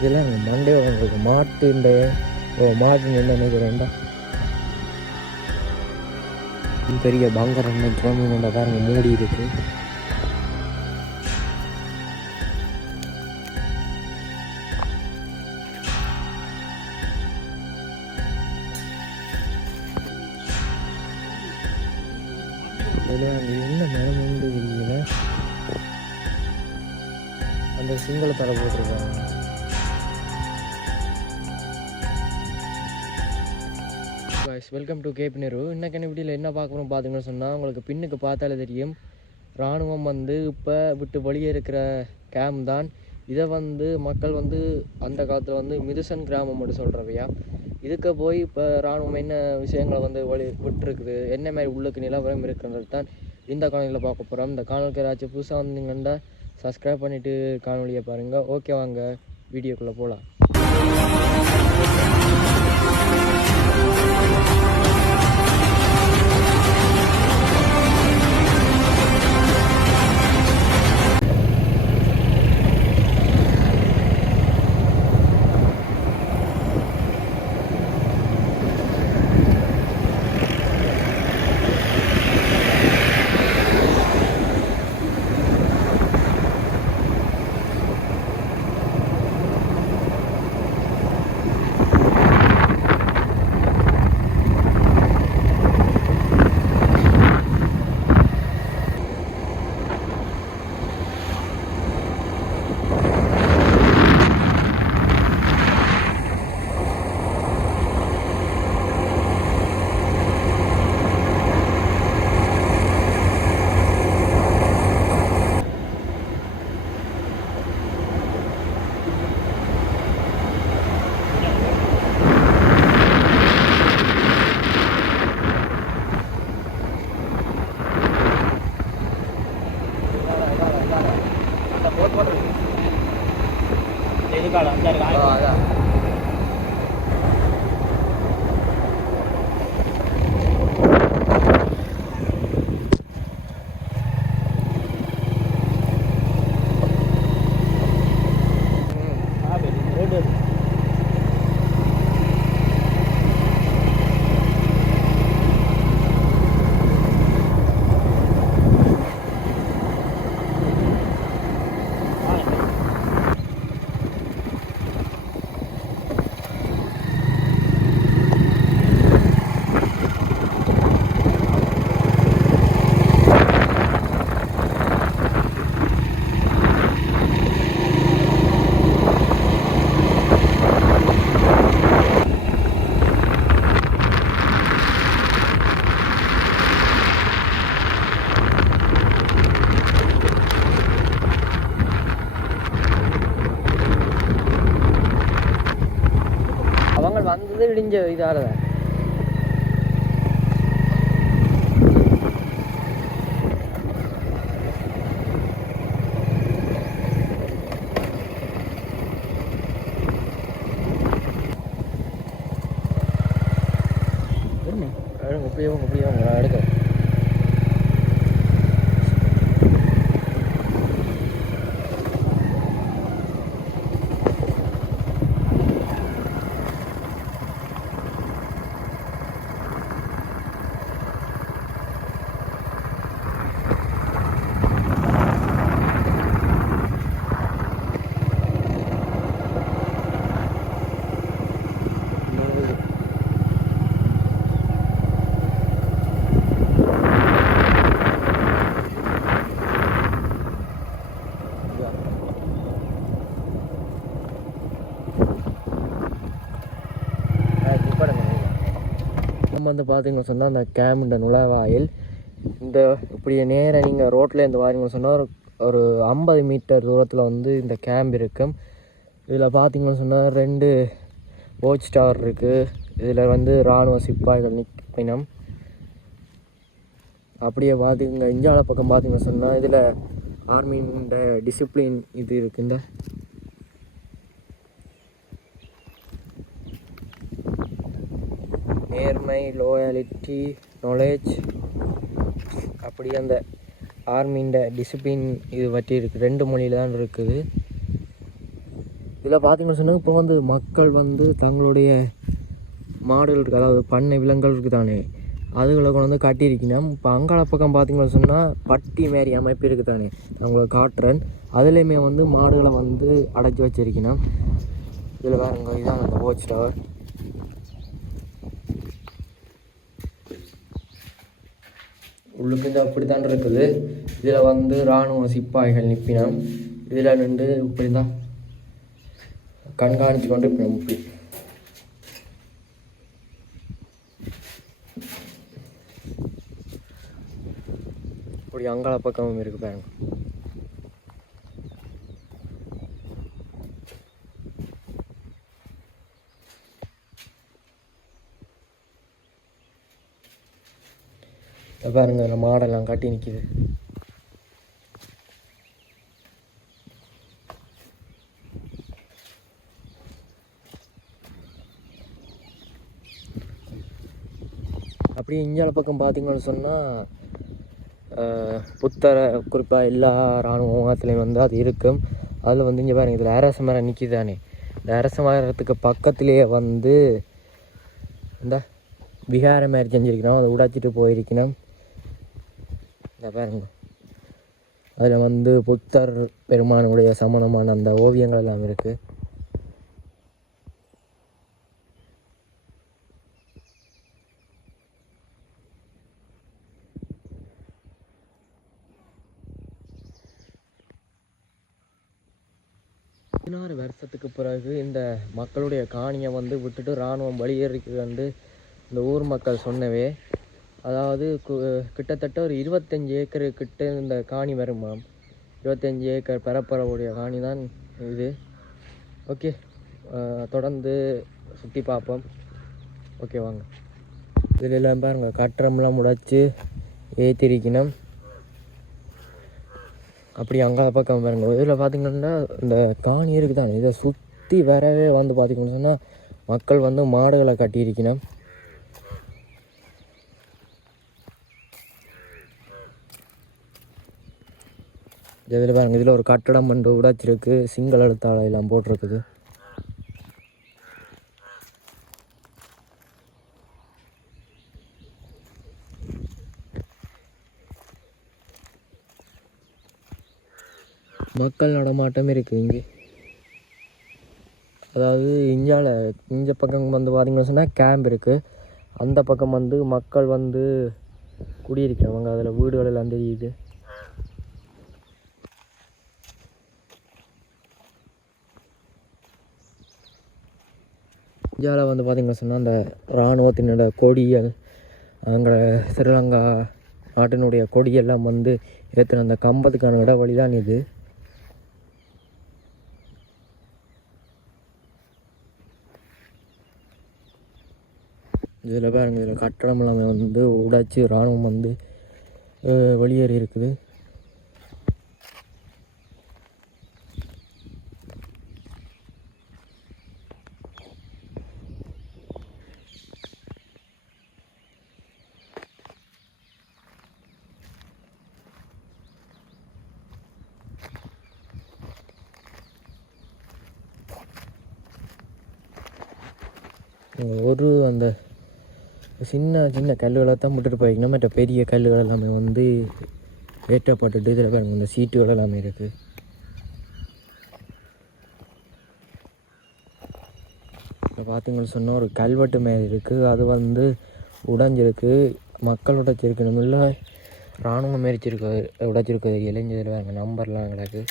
இதெல்லாம் மண்டே உங்களுக்கு மாட்டு என்ன நினைக்கிறேன்டா பெரிய பங்கர் நினைக்கிறோம் பாருங்க மூடி இருக்கு. என்ன மரம் உண்டு தெரியல. அந்த சிங்கள தலை போட்டிருக்காங்க. வெல்கம் டு கேப் நேரு. இன்னைக்கு வீடியோவில் என்ன பார்க்கணும் பார்த்தீங்கன்னு சொன்னால் உங்களுக்கு பின்னுக்கு பார்த்தாலே தெரியும். இராணுவம் இப்போ விட்டு வெளியே இருக்கிற கேம்ப் தான். இதை மக்கள் அந்த காலத்தில் மிதுசன் கிராமம் மட்டும் சொல்கிறவையா. இதுக்கு போய் இப்போ இராணுவம் என்ன விஷயங்களை விட்டுருக்குது, என்ன மாதிரி உள்ளுக்கு நிலவரம் இருக்குன்றது தான் இந்த காணொலியில் பார்க்க போகிறோம். இந்த காணொலிக்கு ஏதாச்சும் புதுசாக வந்தீங்கன்னா சப்ஸ்கிரைப் பண்ணிவிட்டு காணொலியை பாருங்கள். ஓகே, வாங்க வீடியோக்குள்ளே போகலாம். வந்தது இடிஞ்ச இதால தான். அப்படியே எடுக்க பார்த்தீங்கன்னு சொன்னால் அந்த கேம்ப் நுழைவாயில் இந்த இப்படியே நேராக நீங்கள் ரோட்டில் இருந்து வாரீங்கன்னு சொன்னால் ஒரு 50 மீட்டர் தூரத்தில் இந்த கேம்ப் இருக்கும். இதில் பார்த்தீங்கன்னு சொன்னால் 2 வாட்ச் டவர் இருக்குது. இதில் இராணுவ சிப்பாய்கள் நிற்பினம். அப்படியே பார்த்திங்க இஞ்சால பக்கம் பார்த்தீங்கன்னு சொன்னால் இதில் ஆர்மியோட டிசிப்ளின் இது இருக்குங்க. நேர்மை, லோயாலிட்டி, நாலேஜ், அப்படி அந்த ஆர்மியோட டிசிப்ளின் இது பற்றி இருக்குது. 2 மொழியில் தான் இருக்குது. இதில் பார்த்தீங்கன்னு சொன்னால் இப்போ வந்து மக்கள் வந்து தங்களுடைய மாடுகள் இருக்குது, அதாவது பண்ணை விலங்குகள் இருக்குது தானே, அதுகளை கொண்டு வந்து கட்டியிருக்கணும். இப்போ அங்காள பக்கம் பார்த்தீங்கன்னு சொன்னால் பட்டி மாரி அமைப்பு இருக்குது தானே, அவங்கள காட்டுறேன். அதுலேயுமே வந்து மாடுகளை வந்து அடைச்சி வச்சிருக்கணும். இதில் வேறுங்க இதான் அந்த வாட்ச் டவர். உள்ளுக்கு இது அப்படி தான் இருக்குது. இதில் வந்து இராணுவ சிப்பாய்கள் நிற்பினோம். இதில் நின்று இப்படி தான் கண்காணித்து கொண்டு இருப்பினோம். இப்படி இப்படி அங்காள பக்கமும் இருக்குது பாருங்க. பாருங்க இந்த மாடெல்லாம் கட்டி நிற்கிது. அப்படியே இந்தியாவில் பக்கம் பார்த்தீங்கன்னு சொன்னால் புத்தர குறிப்பாக எல்லா இராணுவ முகாத்துலேயும் வந்து அது இருக்கும். அதில் வந்து இங்கே பாருங்க, இதில் அரச மரம் நிற்கிது தானே, இந்த அரச மரத்துக்கு பக்கத்துலேயே வந்து இந்த விகார மாதிரி செஞ்சுருக்கணும், அதை உடைச்சிட்டு போயிருக்கணும். இந்த பாருங்க, அதில் வந்து புத்தர் பெருமானுடைய சமணமான அந்த ஓவியங்கள் எல்லாம் இருக்குது. 16 வருஷத்துக்கு பிறகு இந்த மக்களுடைய காணியை வந்து விட்டுட்டு இராணுவம் வெளியேறிக்கு வந்து இந்த ஊர் மக்கள் சொன்னவே, அதாவது கிட்டத்தட்ட ஒரு 25 ஏக்கரு கிட்ட இந்த காணி வருமாம். 25 ஏக்கர் பரப்பரவுடைய காணி தான் இது. ஓகே, தொடர்ந்து சுற்றி பார்ப்போம். ஓகே வாங்க. இதில் எல்லாம் பாருங்க, கட்டடம்லாம் முடைச்சி ஏற்றிருக்கணும். அப்படி அங்கே பக்கம் பாருங்க, இதில் பார்த்திங்கன்னா இந்த காணி இருக்குதானே, இதை சுற்றி வரவே வந்து பார்த்திங்கன்னு சொன்னால் மக்கள் வந்து மாடுகளை கட்டியிருக்கணும். இதில் பாருங்க, இதில் ஒரு கட்டடம் வந்து உடைச்சிருக்கு, சிங்கள எழுத்தாளர் எல்லாம் போட்டிருக்குது. மக்கள் நடமாட்டம் இருக்குது இங்கே. அதாவது இந்திய பக்கம் வந்து பார்த்திங்கன்னு சொன்னால் கேம்ப் இருக்குது. அந்த பக்கம் வந்து மக்கள் வந்து குடியிருக்கிறவங்க, அதில் வீடுகள் எல்லாம் தெரியுது. இந்தியாவில் வந்து பார்த்திங்கன்னு சொன்னால் அந்த இராணுவத்தினோட கொடிகள், அங்கே ஸ்ரீலங்கா நாட்டினுடைய கொடியெல்லாம் வந்து ஏற்றின அந்த கம்பத்துக்கான இடவழி தான் இது. இதில் பாருங்க, இதில் கட்டடம் எல்லாமே வந்து உடைச்சி இராணுவம் வந்து வெளியேறி இருக்குது. ஒரு அந்த சின்ன சின்ன கல்லுகளை தான் விட்டுட்டு போய்க்கணும், மற்ற பெரிய கல்லுகள் எல்லாமே வந்து ஏற்றப்பட்டுட்டு இதில் பாருங்க இந்த சீட்டுகள் எல்லாமே இருக்குது. இப்போ பார்த்தீங்கன்னு சொன்னால் ஒரு கல்வெட்டு மாதிரி இருக்குது, அது வந்து உடைஞ்சிருக்கு. மக்கள் உடைச்சிருக்கணும், இல்லை இராணுவம் உடைச்சிருக்கு இளைஞர் வேறு நம்பர்லாம் கிடக்கு.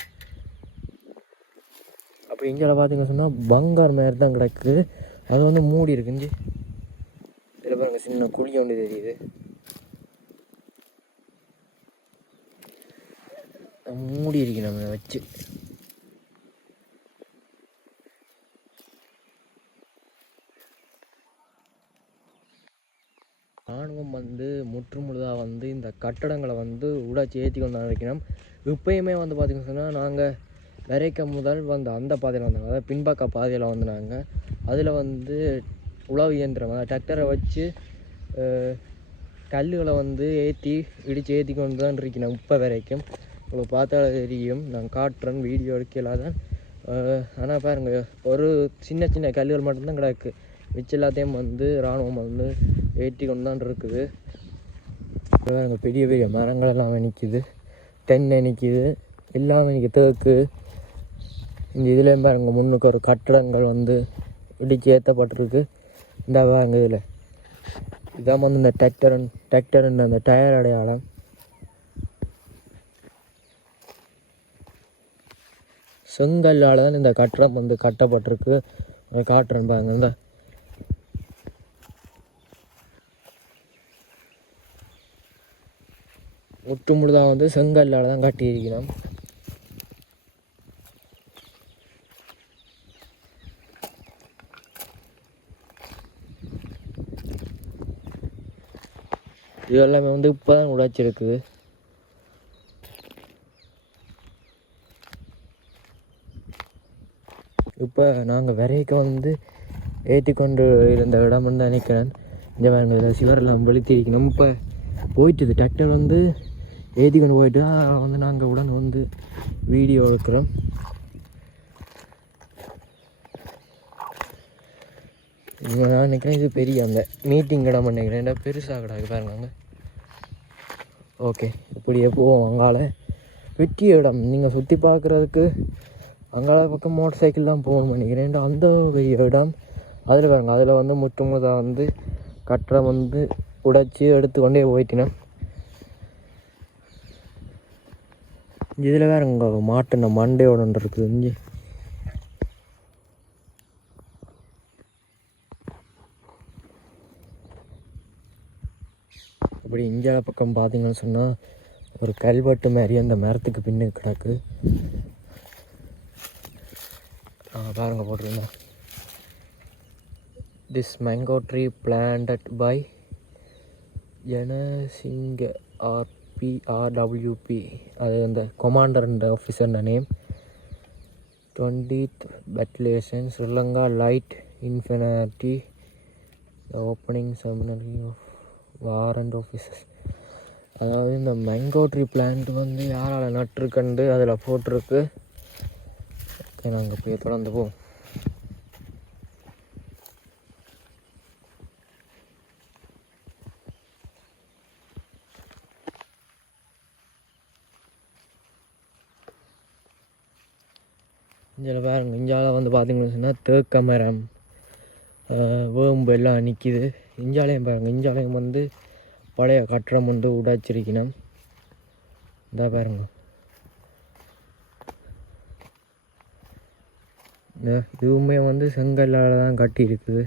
அப்படி இங்கே பார்த்தீங்கன்னு சொன்னால் பங்கார் மாதிரி தான் கிடக்கு, அது வந்து மூடி இருக்குஞ்சு. இதில் பாருங்க சின்ன குழி ஒன்று தெரியுது, மூடி இருக்கு நம்ம வச்சு. இராணுவம் வந்து முற்றுமுழுதாக வந்து இந்த கட்டடங்களை வந்து உடைச்சி ஏற்றி கொண்டு வைக்கணும். இப்போயுமே வந்து பார்த்திங்கன்னு சொன்னால் நாங்கள் விரைக்க முதல் வந்து அந்த பாதையில் வந்தாங்க, அதாவது பின்பக்க பாதையில் வந்து நாங்கள் அதில் வந்து உழவு இயந்திரம், அதாவது டிராக்டரை வச்சு கல்லுகளை வந்து இடித்து ஏற்றி கொண்டு தான் இருக்கணும் இப்போ வரைக்கும். உங்களுக்கு பார்த்தாலே தெரியும், நான் காட்டுறேன், வீடியோ எடுக்கலாம் தான் ஆனால் பாருங்க ஒரு சின்ன சின்ன கல்லுகள் மட்டும்தான் கிடக்கு. மிச்சம் எல்லாத்தையும் வந்து இராணுவம் வந்து ஏற்றி கொண்டு தான் இருக்குது. பாருங்க பெரிய பெரிய மரங்கள் எல்லாமே நிற்கிது, தென்னை நிற்கிது, எல்லாமே நிற்கிது, தேக்கு. இந்த இதுலேயும் பாருங்க முன்னுக்கு ஒரு கட்டடங்கள் வந்து இடித்து ஏற்றப்பட்டிருக்கு. இந்த பாருங்க இதில் இதான் வந்து இந்த டிராக்டர்ன்ற அந்த டயர் அடையாளம். செங்கல்லால் தான் இந்த கட்டடம் வந்து கட்டப்பட்டிருக்கு. காட்டுறேன் பாருங்க. இந்த முற்று முழுதாக வந்து செங்கல்லால் தான் கட்டியிருக்கிறோம். இது எல்லாமே வந்து இப்போ தான் உடைச்சிருக்குது. இப்போ நாங்கள் விரைக்க வந்து ஏற்றி கொண்டு இருந்த இடம்னு நினைக்கிறேன். இந்த பாருங்க சிவரெல்லாம் வெளுத்திருக்கணும். இப்போ போயிட்டுது டிராக்டர் வந்து ஏற்றி கொண்டு போயிட்டு வந்து நாங்கள் உடனே வந்து வீடியோ எடுக்கிறோம். நான் நினைக்கிறேன் இது பெரிய அந்த மீட்டிங் இடம் நினைக்கிறேன். என்ன பெருசாக கிடாது பாருங்க. ஓகே, இப்படியே போவோம். அங்கால வெற்றிய இடம் நீங்கள் சுற்றி பார்க்குறதுக்கு அங்கால பக்கம் மோட்டர் சைக்கிள் தான் போகணும்னு நினைக்கிறேன். அந்த பெரிய இடம் அதில் பாருங்க. அதில் வந்து முற்றுமுழுதாக வந்து கட்டடம் வந்து உடைச்சி எடுத்து கொண்டே போயிட்டினேன். இதில் வேறுங்க மாட்டின மண்டையோட ஒன்று இருக்குது. இஞ்சி அப்படி இந்தியாவில் பக்கம் பார்த்தீங்கன்னு சொன்னால் ஒரு கல்வெட்டு மாதிரி அந்த மரத்துக்கு பின்னுக்கு கிடக்கு. பாருங்க போட்டிருந்தேன். This mango tree planted by Janasinghe RPRWP. அது அந்த commander and officer name. 20th Battalion Sri Lanka light infantry. Opening seminary of warrant officers. அதாவது இந்த மேங்கோ ட்ரீ பிளான்ட் வந்து யாரால் நட்டுருக்கண்டு அதில் போட்டிருக்கு. ஓகே, நாங்கள் போய் தொடர்ந்து போவோம். இதில் பாருங்க, இஞ்சால வந்து பார்த்தீங்கன்னு சொன்னால் தேக்க மரம், வேம்பு எல்லாம் நிற்கிது. இஞ்சாலையும் பாருங்கள், இஞ்சாலையும் வந்து பழைய கட்டடம் வந்து உடைச்சிருக்கணும். இந்த பாருங்க, இதுவுமே வந்து செங்கல்லால் தான் கட்டி இருக்குது.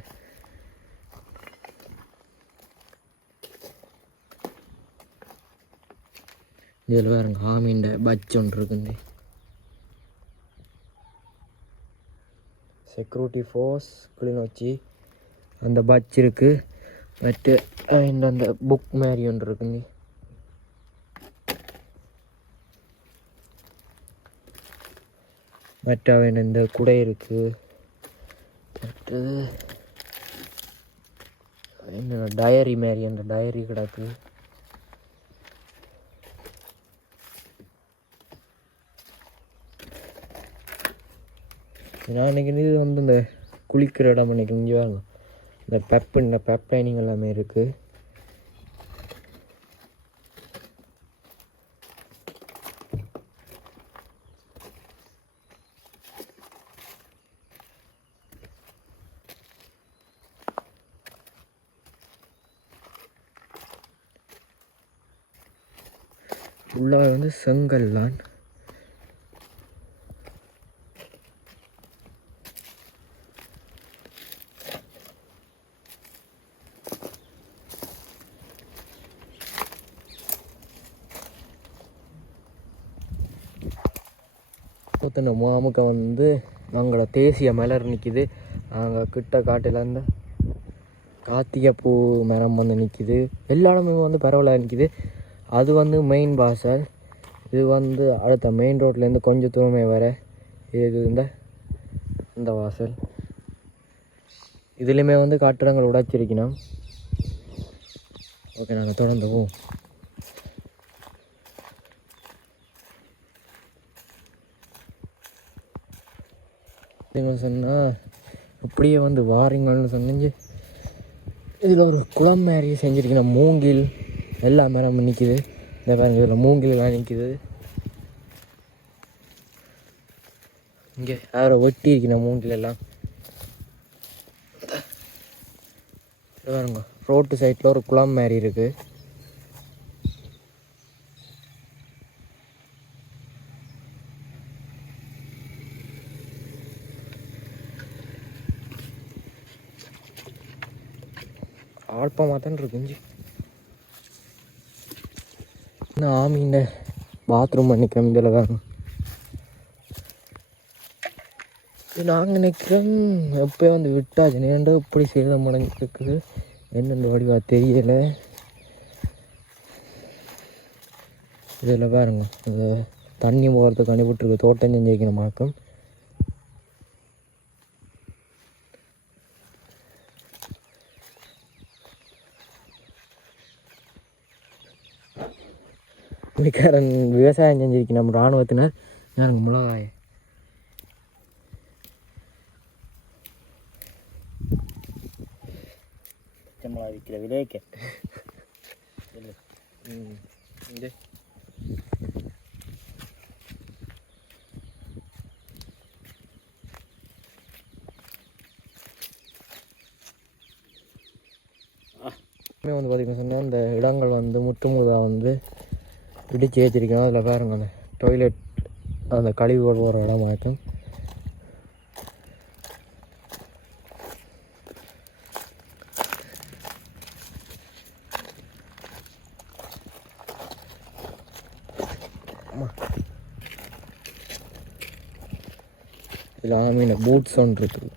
இதில் பாருங்க ஆமீண்ட பட்ஜ் ஒன்று இருக்குங்க. செக்யூரிட்டி ஃபோர்ஸ் கிளிநொச்சி அந்த பட்ஜ் இருக்குது. மற்ற அந்த புக் மாதிரி ஒன்று இருக்குங்க. மற்ற இந்த குடை இருக்குது. மற்றது என்ன டயரி மாதிரி அந்த டயரி கிடக்கு. நான் நினைக்கிறேன் இது வந்து இந்த குளிக்கிற இடம் நினைக்கிறேன். இங்கே வாங்க, இந்த பெப் லைனிங் எல்லாமே இருக்குது. உள்ள வந்து செங்கல்லான். இந்த மாமுக்க வந்து அவங்களோட தேசிய மலர் நிற்கிது. அங்கே கிட்ட காட்டில் இந்த கார்த்திகைப்பூ மரம் வந்து நிற்கிது. எல்லா இடமும் வந்து பரவலாக நிற்கிது. அது வந்து மெயின் வாசல். இது வந்து அடுத்த மெயின் ரோட்லேருந்து கொஞ்சம் தூரமே வர இது இந்த வாசல். இதுலேயுமே வந்து கட்டடங்கள் உடைச்சிருக்கணும். ஓகே, நாங்கள் தொடர்ந்து போவோம். சொன்னால் இப்படியே வந்து வாரீங்கன்னு சொன்னீங்க. இதில் ஒரு குளம் மாதிரி செஞ்சுருக்கணும். மூங்கில் எல்லாமே நம்ம நிற்கிது. இந்த பாருங்க, இதில் மூங்கிலாம் நிற்கிது. இங்கே யாரை ஒட்டி இருக்கணும் மூங்கில் எல்லாம். பாருங்க, ரோட்டு சைடில் ஒரு குளம் மாதிரி இருக்குது. ஆழ்ப்பமாக தான் இருக்குஞ்சு. இன்னும் ஆமீண்ட பாத்ரூம் பண்ணிக்கிறோம். இதில் தான் நாங்கள் நினைக்கிறோம் எப்போயே வந்து விட்டாச்சு. நேண்டா இப்படி சேதம் அடைஞ்சிருக்குது. என்னென்ன வடிவா தெரியலை. இதில் பாருங்க, இந்த தண்ணி போகிறதுக்கு அனுப்பிட்டுருக்கு. தோட்டம் செஞ்சு வைக்கணும் மாக்கம். இப்படிக்காரன் விவசாயம் செஞ்சிருக்கு நம்ம இராணுவத்தினர். எனக்கு மிளகாய் மிளகாய் விற்கிற விலைக்கு இது வந்து பார்த்திங்கன்னா சொன்னால் இந்த இடங்கள் வந்து முற்றுமுதாக வந்து இடிச்சு ஏற்றிருக்கணும். அதில் பாருங்க, அந்த டாய்லெட் அந்த கழிவுகள் ஒரு இடமாக்கும். இதில் மீன் பூட்ஸ் ஒன்று இருக்குது.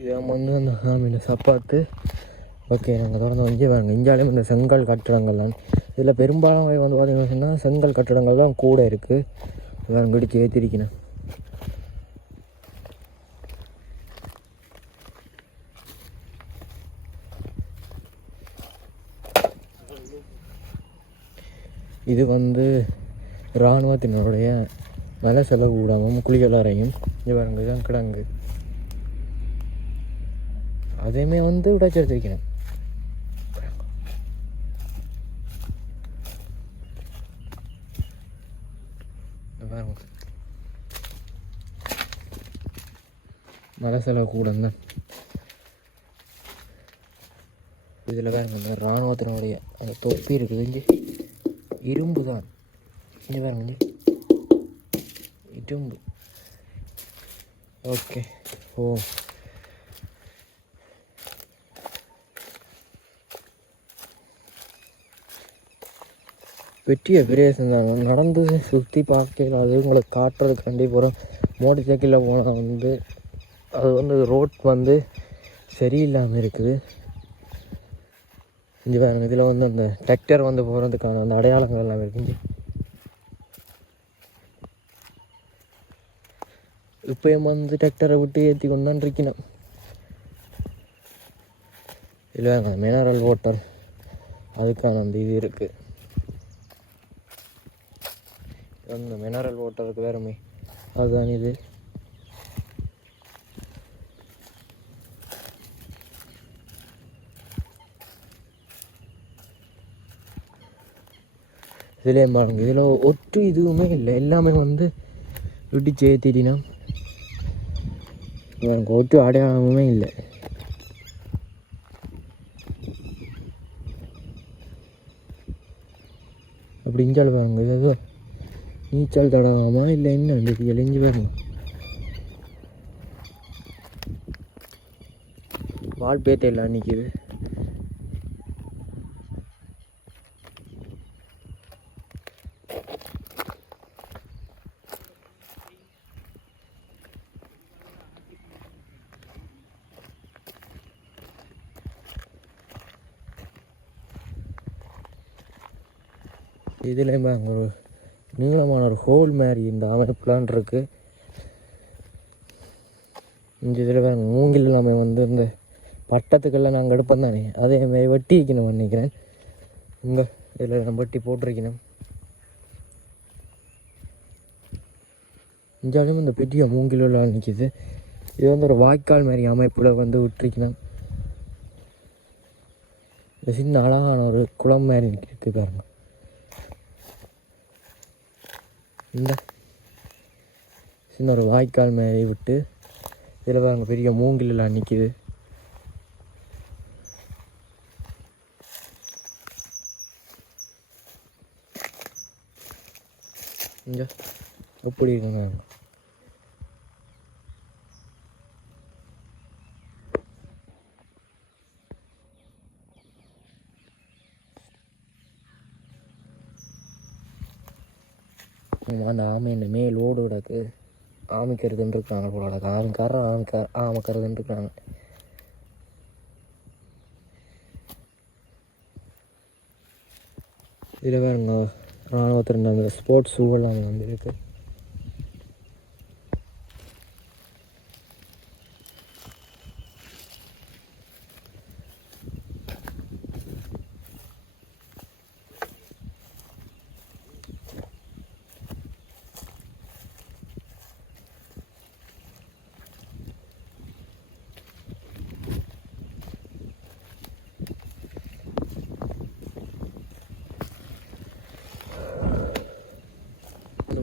இதை வந்து அந்த மீன் சப்பாத்து. ஓகே, நாங்கள் திறந்து வந்து பாருங்க, இந்தியாவிலேயும் இந்த செங்கல் கட்டிடங்கள்லாம். இதில் பெரும்பாலும் வந்து பார்த்திங்கன்னா சொன்னால் செங்கல் கட்டிடங்கள் தான் கூட இருக்குது. வேறு கடிச்சு ஏற்றிருக்கணும். இது வந்து இராணுவத்தினருடைய நல்ல செலவு கூடாமல் குளியலறையும். இது பாருங்க, இதுதான் கிடங்கு. அதையுமே வந்து உடைச்செடுத்திருக்கணும். பாருங்க, நல்ல செலவு கூட தான். இதில் பாருங்க, இந்த இராணுவத்தினுடைய அந்த தொப்பி இருக்குது. இங்கே இரும்பு தான். இங்கே பாருங்க, இரும்பு. ஓகே, ஓ வெற்றியை பெரிய செஞ்சாங்க. நடந்து சுற்றி பார்க்கல. அது உங்களுக்கு காட்டுறதுக்கு கண்டிப்பாக மோட்டர் சைக்கிளில் போனால் வந்து அது வந்து ரோட் வந்து சரியில்லாமல் இருக்குது. இங்கே பாருங்க, இதில் வந்து அந்த டிராக்டர் வந்து போகிறதுக்கான அந்த அடையாளங்கள் எல்லாம் இருக்குது. இப்போயும் வந்து டிராக்டரை விட்டு ஏற்றி கொண்டு தான் இருக்கணும். இல்லை அந்த மினரல் வாட்டர் அதுக்கான அந்த இது இருக்குது. அந்த மினரல் வாட்டருக்கு வேறுமே அதுதான் இது. இதுலேயே பாருங்க, இதில் ஒட்டு இதுவுமே இல்லை. எல்லாமே வந்து இடிச்சு ஏற்றிட்டினா எனக்கு ஒட்டு அடையாளமுமே இல்லை. அப்படி இஞ்சால் பாருங்க, இது ஏதோ நீச்சல் தடவாமா இல்லை என்ன இது எழிஞ்சு பாருங்க. வால் பேத்த எல்லாம் நிற்கிது. இதுலேயும் பாருங்க, ஒரு நீளமான ஒரு ஹோல் மாதிரி இந்த அமைப்புலான் இருக்குது. இந்த இதில் பாருங்க, மூங்கில் எல்லாமே வந்து இந்த பட்டத்துக்கெல்லாம் நாங்கள் எடுப்போம் தானே, அதே மாதிரி வெட்டி வைக்கணும் நினைக்கிறேன். இங்கே இதில் நம்ம வெட்டி போட்டிருக்கணும். இஞ்சாலும் இந்த பெரிய மூங்கிலோட நிற்கிது. இது வந்து ஒரு வாய்க்கால் மாதிரி அமைப்பில் வந்து விட்டுருக்கணும். இந்த சின்ன அழகான ஒரு குளம் மாதிரி இருக்குது பாருங்க. இந்த சின்ன ஒரு வாய்க்கால் மாதிரி விட்டு இதில் பாருங்க பெரிய மூங்கிலெல்லாம் நிற்கிது. இங்கே எப்படி இருக்குங்க. அந்த ஆமை இந்த மேல் ஓடு கிடக்கு. ஆமைக்கிறதுன்னு இருக்காங்க போல கிடக்கு. ஆமைக்கிறதுன்னு இருக்காங்க. இதில் வேறுங்க ராணுவத்தில் அந்த ஸ்போர்ட்ஸ் ஷூவெல்லாம் வந்து இருக்குது.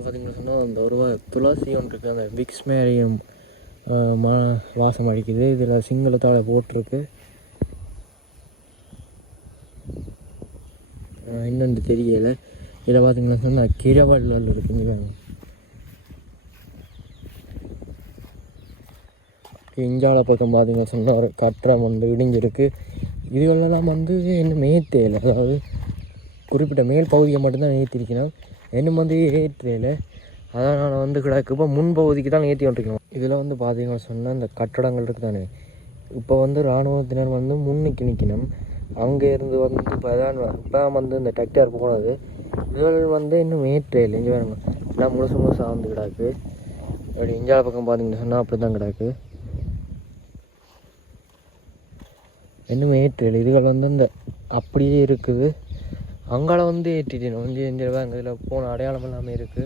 பார்த்தீங்கன்னா சொன்னால் அந்த ஒரு துளசி ஒன்று இருக்குது. அந்த விக்ஸ் மேரியும் வாசம் அடிக்குது. இதில் சிங்களத்தால் போட்டிருக்கு. இன்னொன்று தெரியலை. இதில் பார்த்தீங்கன்னா சொன்னால் கிரவல் இருக்குங்க. இஞ்சால பக்கம் பார்த்தீங்கன்னா சொன்னால் ஒரு கட்டடம் வந்து இடிஞ்சிருக்கு. இதுகளெல்லாம் வந்து இன்னும் ஏற்றலை. அதாவது குறிப்பிட்ட மேல் பகுதியை மட்டும்தான் ஏற்றிருக்கணும். இன்னும் வந்து ஏற்றலை. அதான் நான் வந்து கிடக்கு. இப்போ முன்பகுதிக்கு தான் ஏற்றி வந்துருக்கணும். இதில் வந்து பார்த்தீங்கன்னா சொன்னால் இந்த கட்டடங்கள் இருக்குது தானே. இப்போ வந்து இராணுவத்தினர் வந்து முன்னுக்கு நிற்கணும். அங்கே இருந்து வந்து இப்போ வந்து இந்த டிராக்டர் போனது. இதுகள் வந்து இன்னும் ஏற்றலை. இங்கே வேணுங்க எல்லாம் முழுசாக வந்து கிடக்கு. அப்படி இஞ்சால பக்கம் பார்த்தீங்கன்னா சொன்னால் அப்படி தான் கிடக்கு. இன்னும் ஏற்றலை. இதுகள் வந்து இந்த அப்படியே இருக்குது. அங்கால வந்து ஏற்றிட்டேன் வந்து எஞ்சிருவாங்க. இதில் போன அடையாளம் எல்லாமே இருக்குது.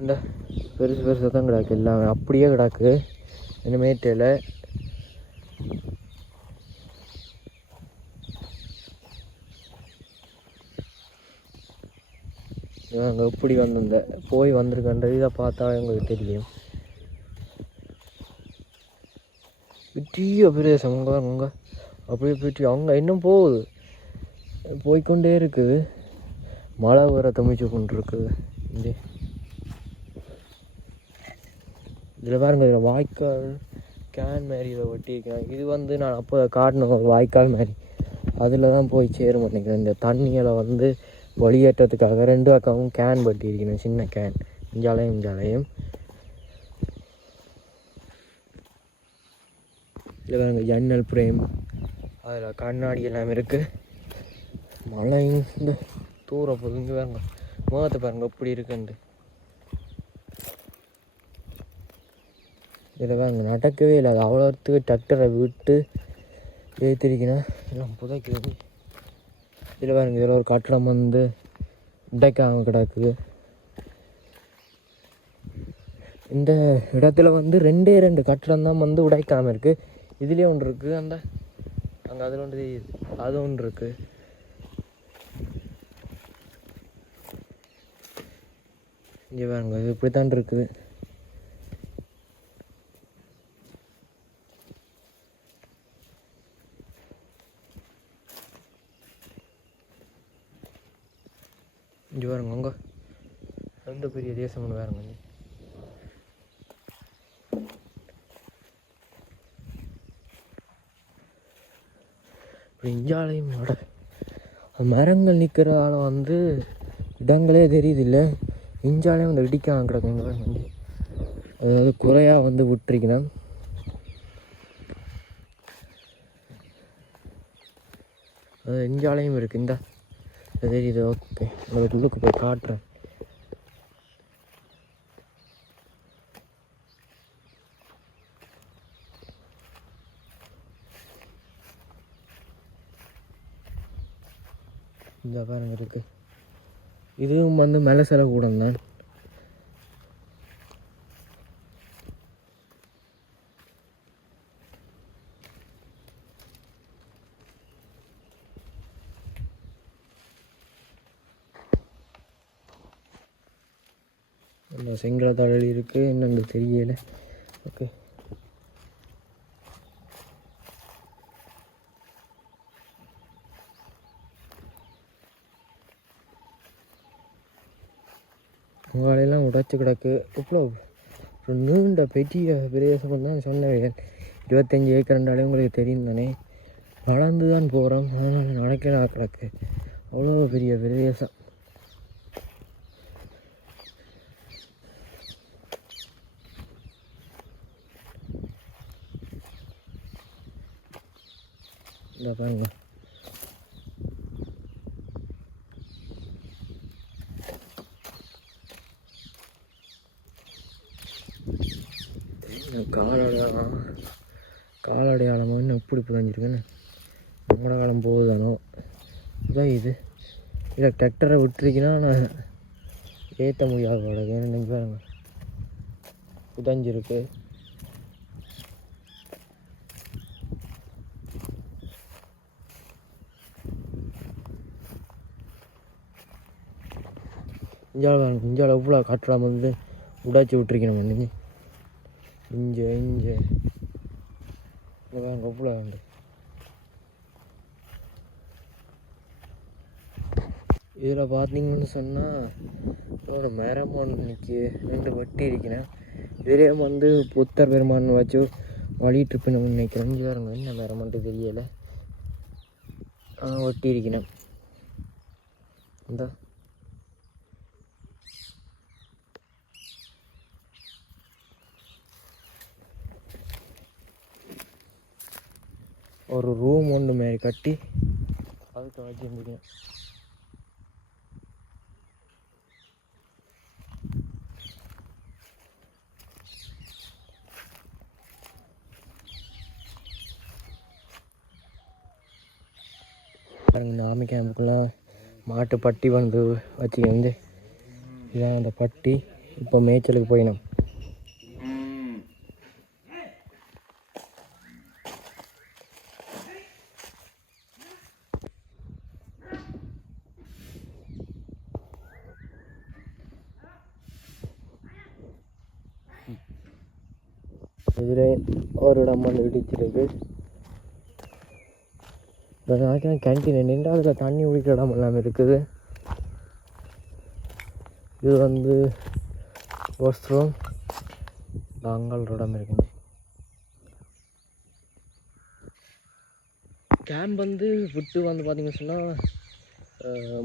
இந்த பெருசாக தான் கிடக்கு. எல்லாமே அப்படியே கிடக்கு. இன்னும் ஏற்றலை. அங்கே எப்படி வந்திருந்த போய் வந்திருக்கன்றது இதை பார்த்தா எங்களுக்கு தெரியும். பெரிய பிரதேசம் அங்கே அப்படியே போயிட்டு அங்கே இன்னும் போகுது. போய்கொண்டே இருக்குது. மழை வர தமிச்சு கொண்டு இருக்குது. இதில் பாருங்க. இதில் வாய்க்கால் கேன் மாதிரி இதை ஒட்டியிருக்கிறாங்க. இது வந்து நான் அப்போ காட்டின ஒரு வாய்க்கால் மாதிரி அதில் தான் போய் சேரும் நினைக்கிறேன். இந்த தண்ணிகளை வந்து வெளியேற்றத்துக்காக 2 பக்கமும் கேன் பட்டியிருக்கணும். சின்ன கேன். இஞ்சாலையும் இதில் பாருங்க ஜன்னல் பிரேம், அதில் கண்ணாடி எல்லாம் இருக்குது. மழை இந்த தூர போகுது. இங்கே பாருங்க முகத்தை பாருங்க எப்படி இருக்குன்ட்டு. இதில் பாருங்க நடக்கவே இல்லை. அது அவ்வளோத்துக்கு டிராக்டரை விட்டு ஏற்றிருக்கணும். எல்லாம் புதைக்குது. இதில் பாருங்க இதில் ஒரு கட்டடம் வந்து உடைக்காம கிடக்குது. இந்த இடத்துல வந்து 2 கட்டடம் தான் வந்து உடைக்காமல் இருக்குது. இதுலேயே ஒன்று இருக்குது. அங்கே அதில் ஒன்று தெரியுது. அது ஒன்று இருக்குது. இங்கே பாருங்க இது இப்படி தான் இருக்குது. இங்கே பாருங்க அங்கே எந்த பெரிய தேசம் ஒன்று பாருங்க. இப்படி இஞ்சாலையும் மரங்கள் நிற்கிறதால வந்து இடங்களே தெரியுது இல்லை. இஞ்சாலையும் வந்து இடிக்காம கிடக்குங்க. வந்து அதாவது குறையாக வந்து விட்டுருக்கணும். அது இஞ்சாலையும் இருக்குது. இந்த தெரியுது. ஓகே நம்ம உள்ளுக்கு போய் காட்டுறேன். இந்த பாருங்க இருக்குது. இதுவும் வந்து மெலசல கூடம் தான். இந்த செங்கல தடவி இருக்குது, என்னென்னு தெரியல. ஓகே, உங்களையெல்லாம் உடைச்சி கிடக்கு. இவ்வளோ ஒரு நீண்ட பெரிய பிரதேசம் தான் சொன்னேன். 25 ஏக்கர்ன்றாலே உங்களுக்கு தெரியும் தானே. நடந்து தான் போகிறோம், அதனால் நடக்கலாம் கிடக்கு. அவ்வளோ பெரிய பிரதேசம். இந்த பாருங்க, காலடையாளமாக இன்னும் எப்படி புதஞ்சிருக்குன்னு. நம்மட காலம் போகுதானோ இதான் இது. இதை டிராக்டரை விட்டுருக்கினா நான் ஏற்ற முடியாது போல. ஏன்னு பாருங்க, புதஞ்சிருக்கு. இஞ்சால் எவ்வளோ கட்டலாம் வந்து உடைச்சி விட்டுருக்கணும். நீங்கள் இங்கே எவ்வளோ உண்டு. இதில் பார்த்தீங்கன்னு சொன்னால் ஒரு மரம் ஒன்றுக்கு 2 வெட்டி இருக்கிறேன். இதிலே வந்து புத்தர் பெருமான் வச்சு வழிட்டுருப்புன்னு நினைக்கிறேன். இங்கே பாருங்க, என்ன மரம் மட்டும் தெரியலை. வெட்டி இருக்கிறேன். இந்த ஒரு ரூம் ஒன்று மாரி கட்டி அதுக்கு வச்சுருந்துருக்கேன். இந்த ஆமை கேம்புக்கெல்லாம் மாட்டு பட்டி வந்து வச்சுக்க. இதான் அந்த பட்டி. இப்போ மேய்ச்சலுக்கு போயினோம். இதில் ஒரு இடம் வந்து இடிச்சிருக்கு. கேன்டீன் நின்று அதில் தண்ணி குடிக்கிற இடம் எல்லாமே இருக்குது. இது வந்து வாஷ் ரூம். அங்கே இடம் இருக்குங்க. கேம்ப் வந்து விட்டு வந்து பார்த்திங்கன்னு சொன்னால்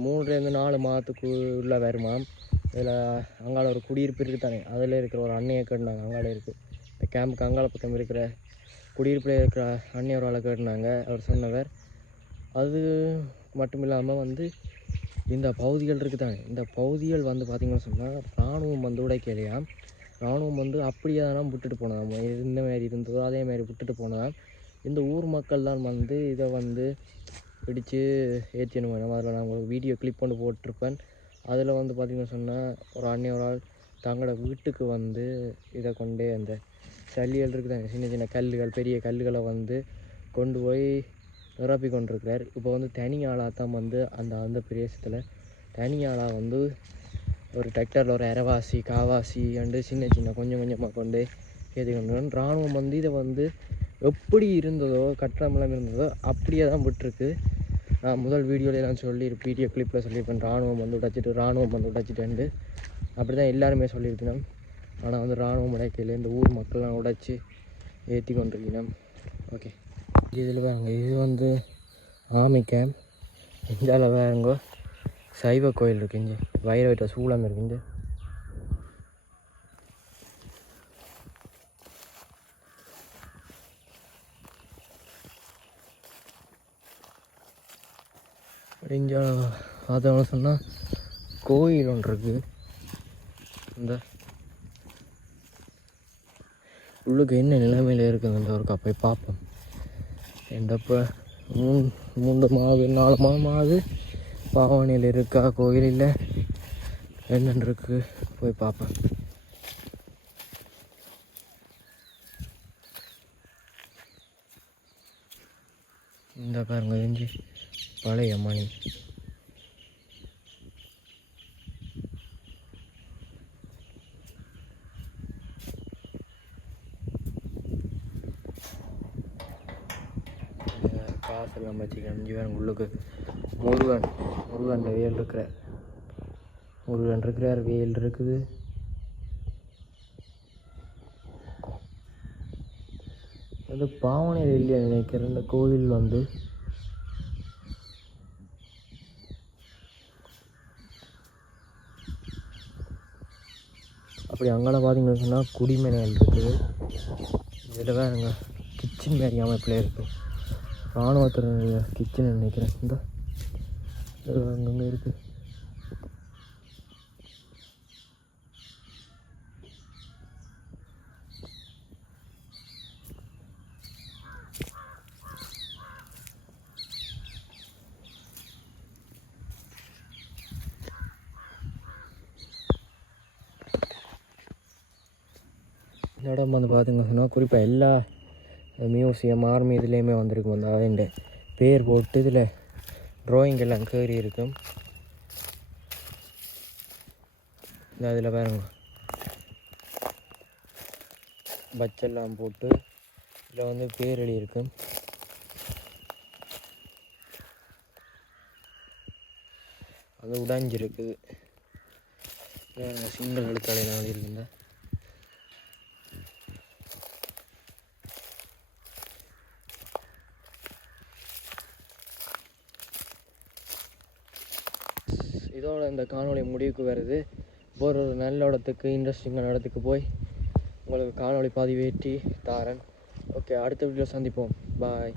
3-4 மாதத்துக்கு உள்ள வருமாம். இதில் அங்கால ஒரு குடியிருப்பு இருக்குது தானே, அதில் இருக்கிற ஒரு அண்ணையை கேட்டுனாங்க. அங்கால இருக்குது இந்த கேம்புக்கு அங்கால பக்கம் இருக்கிற குடியிருப்பில் இருக்கிற அண்ணன் ஒரு ஆளை கேட்டுனாங்க. அவர் சொன்னவர். அது மட்டும் இல்லாமல் வந்து இந்த பகுதிகள் இருக்குது தானே, இந்த பகுதிகள் வந்து பார்த்திங்கன்னு சொன்னால் இராணுவம் வந்து உடைக்கலையாம். இராணுவம் வந்து அப்படியே தானே விட்டுட்டு போனதாம். இந்த மாதிரி இருந்ததோ அதே மாதிரி விட்டுட்டு போனதாம். இந்த ஊர் மக்கள் தான் வந்து இதை வந்து பிடிச்சு ஏற்றினு வேணும். அதில் நான் உங்களுக்கு வீடியோ கிளிப் கொண்டு போட்டிருப்பேன். அதில் வந்து பார்த்திங்கன்னு சொன்னால் ஒரு அண்ணன் ஒரு ஆள் தங்களோட வீட்டுக்கு வந்து இதை கொண்டே அந்த சல்லிகள் இருக்குதாங்க, சின்ன சின்ன கல்லுகள் பெரிய கல்லுகளை வந்து கொண்டு போய் நிரப்பி கொண்டிருக்கிறார். இப்போ வந்து தனி ஆளாக தான் வந்து அந்த பிரதேசத்தில் தனி ஆளாக வந்து ஒரு டிராக்டரில் ஒரு அரைவாசி காவாசி அண்டு சின்ன சின்ன கொஞ்சம் கொஞ்சமாக கொண்டு ஏற்றி கொண்டு இராணுவம் வந்து இதை வந்து எப்படி இருந்ததோ கட்டணமெல்லாம் இருந்ததோ அப்படியே தான் விட்டுருக்கு. நான் முதல் வீடியோலாம் வீடியோ கிளிப்பில் சொல்லியிருப்பேன். இராணுவம் வந்து உடைச்சிட்டு அப்படி தான் எல்லாருமே சொல்லியிருக்கணும். ஆனால் வந்து இராணுவம் உடைக்கையில் இந்த ஊர் மக்கள்லாம் உடைச்சி ஏற்றி கொண்டிருக்கணும். ஓகே, இதில் பாருங்க, இது வந்து ஆமை கேம்ப். இந்தியாவில் பாருங்க சைவ கோயில் இருக்குது. இங்கே வைரவட்ட சூளம் இருக்குங்க. இங்கே பார்த்தோம்னு சொன்னால் கோயில் ஒன்று இருக்குது. இந்த உள்ளுக்கு என்ன நிலைமையில் இருக்குதுன்ற ஒரு போய் பார்ப்போம். எந்தப்போ 3 மாதம் 4 மாதம் ஆகுது பாவனையில் இருக்கா கோயில் இல்லை என்னென்னு இருக்கு போய் பார்ப்பேன். இந்த பாருங்க இஞ்சி பழைய மணி. காசெல்லாம் வச்சுக்கணும். இஞ்சி வேறு உள்ளுக்கு முருகன் வேல் இருக்கிறார் வேல் இருக்குது. அது பாவனையில் இல்லையா நினைக்கிறேன் இந்த கோவில் வந்து. அப்படி அங்கெல்லாம் பார்த்தீங்கன்னு சொன்னால் குடிமனைகள் இருக்குது. இதில் வேறுங்க கிச்சன் மாரி அமைப்பில் இருக்குது. இராணுவத்தினுடைய கிச்சன் நினைக்கிறேன். இந்த அங்கங்கே இருக்குது. இந்த இடம் வந்து பார்த்திங்க சொன்னால் குறிப்பாக எல்லா மியூசியம் ஆர்மி இதுலேயுமே வந்திருக்கும். வந்து அதோட பேர் போட்டு இதில் ட்ராயிங் எல்லாம் கேறி இருக்கும். இந்த அதில் பாருங்க பச்செல்லாம் போட்டு இதில் வந்து பேர் எழுதியிருக்கும். அது உடைஞ்சிருக்குது. சிங்கிள் எழுத்தாலையில் எழுதியிருக்குங்க. இதோட இந்த காணொளி முடிவுக்கு வருது. ஒரு நல்ல இடத்துக்கு இன்ட்ரெஸ்டிங்கான இடத்துக்கு போய் உங்களுக்கு காணொளி பதிவேற்றி தாரேன். ஓகே, அடுத்த வீடியோ சந்திப்போம். பாய்.